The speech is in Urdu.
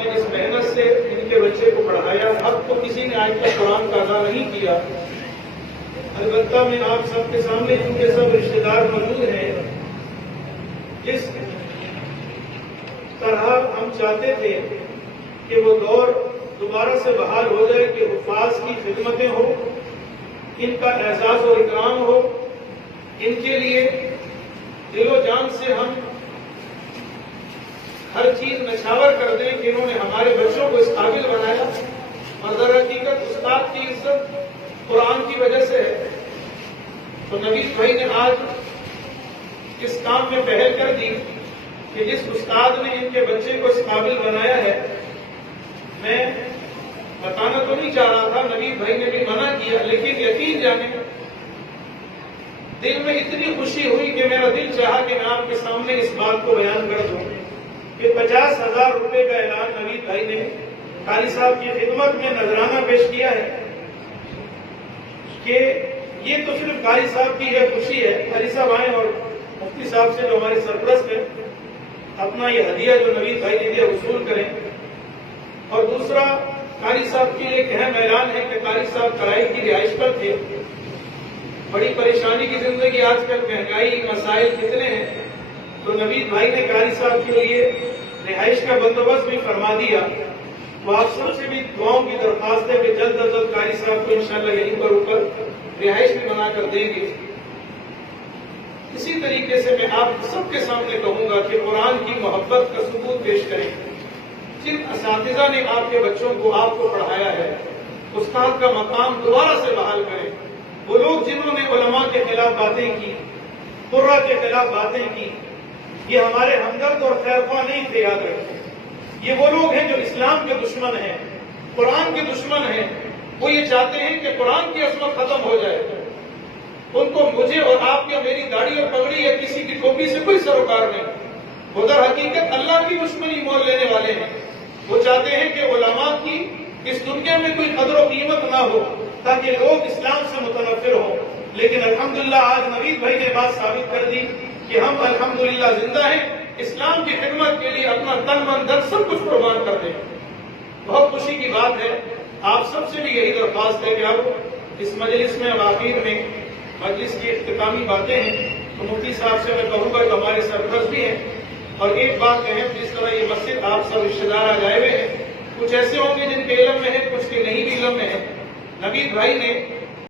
نے جس محنت سے ان کے بچے کو پڑھایا، اب تو کسی نے آج تک قرآن کا ادا نہیں کیا۔ البتہ میں آپ سب کے سامنے کیونکہ سب رشتے دار موجود ہیں، جس طرح ہم چاہتے تھے کہ وہ دور دوبارہ سے بحال ہو جائے کہ حفاظ کی خدمتیں ہوں، ان کا اعزاز و اکرام ہو، ان کے لیے دل و جان سے ہم ہر چیز نچھاور کر دیں کہ انہوں نے ہمارے بچوں کو اس قابل بنایا، اور در حقیقت استاد کی عزت قرآن کی وجہ سے ہے۔ تو نوید بھائی نے آج اس کام میں پہل کر دی کہ جس استاد نے ان کے بچے کو اس قابل بنایا ہے، میں بتانا تو نہیں چاہ رہا تھا، نوید بھائی نے بھی منع کیا، لیکن یقین جانے دل میں اتنی خوشی ہوئی کہ میرا دل چاہا کہ میں آپ کے سامنے اس بات کو بیان کر دوں کہ 50,000 روپے کا اعلان نوید بھائی نے قاری صاحب کی خدمت میں نذرانہ پیش کیا ہے کہ یہ تو صرف قاری صاحب کی یہ خوشی ہے، قاری صاحب آئیں اور مفتی صاحب سے جو ہمارے سرپرست ہیں اپنا یہ ہدیہ جو نوید بھائی نے دیا وصول کریں۔ اور دوسرا قاری صاحب کے لیے ایک اہم اعلان ہے کہ قاری صاحب کرائی کی رہائش پر تھے، بڑی پریشانی کی زندگی، آج کل مہنگائی مسائل کتنے ہیں، تو نوید بھائی نے قاری صاحب کے لیے رہائش کا بندوبست بھی فرما دیا۔ وہ آپ سب سے بھی دعاؤں کی درخواست ہے کہ جلد از جلد قاری صاحب کو انشاءاللہ یہیں پر اوپر رہائش بھی بنا کر دیں گے۔ اسی طریقے سے میں آپ سب کے سامنے کہوں گا کہ قرآن کی محبت کا ثبوت پیش کریں۔ جن اساتذہ نے آپ کے بچوں کو آپ کو پڑھایا ہے، استاد کا مقام دوبارہ سے بحال کریں۔ وہ لوگ جنہوں نے علماء کے خلاف باتیں کی، قرہ کے خلاف باتیں کی، یہ ہمارے ہمدرد اور خیرخواہ نہیں تھے، یاد رکھیں۔ یہ وہ لوگ ہیں جو اسلام کے دشمن ہیں، قرآن کے دشمن ہیں۔ وہ یہ چاہتے ہیں کہ قرآن کی عظمت ختم ہو جائے۔ ان کو مجھے اور آپ یا میری داڑھی اور پگڑی یا کسی کی ٹوپی سے کوئی سروکار نہیں۔ وہ در حقیقت اللہ کی دشمنی مول لینے والے ہیں۔ وہ چاہتے ہیں کہ علماء کی اس دنیا میں کوئی قدر و قیمت نہ ہو تاکہ لوگ اسلام سے متنفر ہوں۔ لیکن الحمدللہ آج نوید بھائی نے بات ثابت کر دی کہ ہم الحمدللہ زندہ ہیں، اسلام کی خدمت کے لیے اپنا تن من دھن سب کچھ قربان کر دیں۔ بہت خوشی کی بات ہے، آپ سب سے بھی یہی درخواست ہے کہ اب اس مجلس میں اب آخر میں مجلس کی اختتامی باتیں ہیں، تو مفتی صاحب سے میں کہوں گا کہ ہمارے سرپرست بھی ہیں، اور ایک بات کہیں، جس طرح یہ مسجد آپ سب رشتے دار آ جائے ہوئے ہیں، کچھ ایسے ہوں گے جن کے علم میں ہے، کچھ کے نہیں بھی علم میں ہے۔ نوید بھائی نے